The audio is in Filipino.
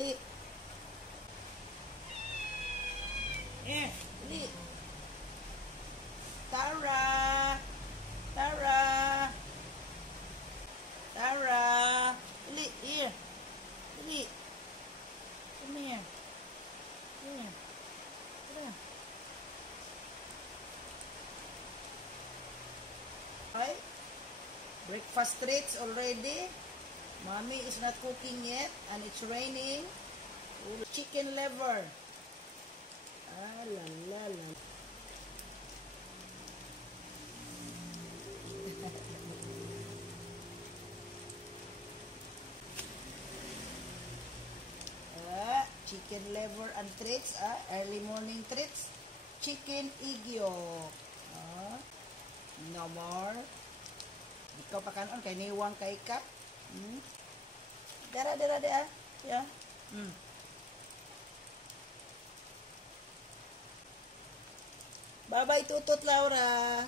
Dili. Dili. Tara. Tara. Tara. Dili. Here. Dili. Come here. Here. Tara. Okay. Breakfast treats already. Mommy is not cooking yet and it's raining. Chicken liver. Ah, la la la. Chicken liver and treats. Early morning treats. Chicken igyo. No more. Ikaw pa kanon kay niwang kay kap. Dara. Yeah. Bye-bye, Tutut Laura.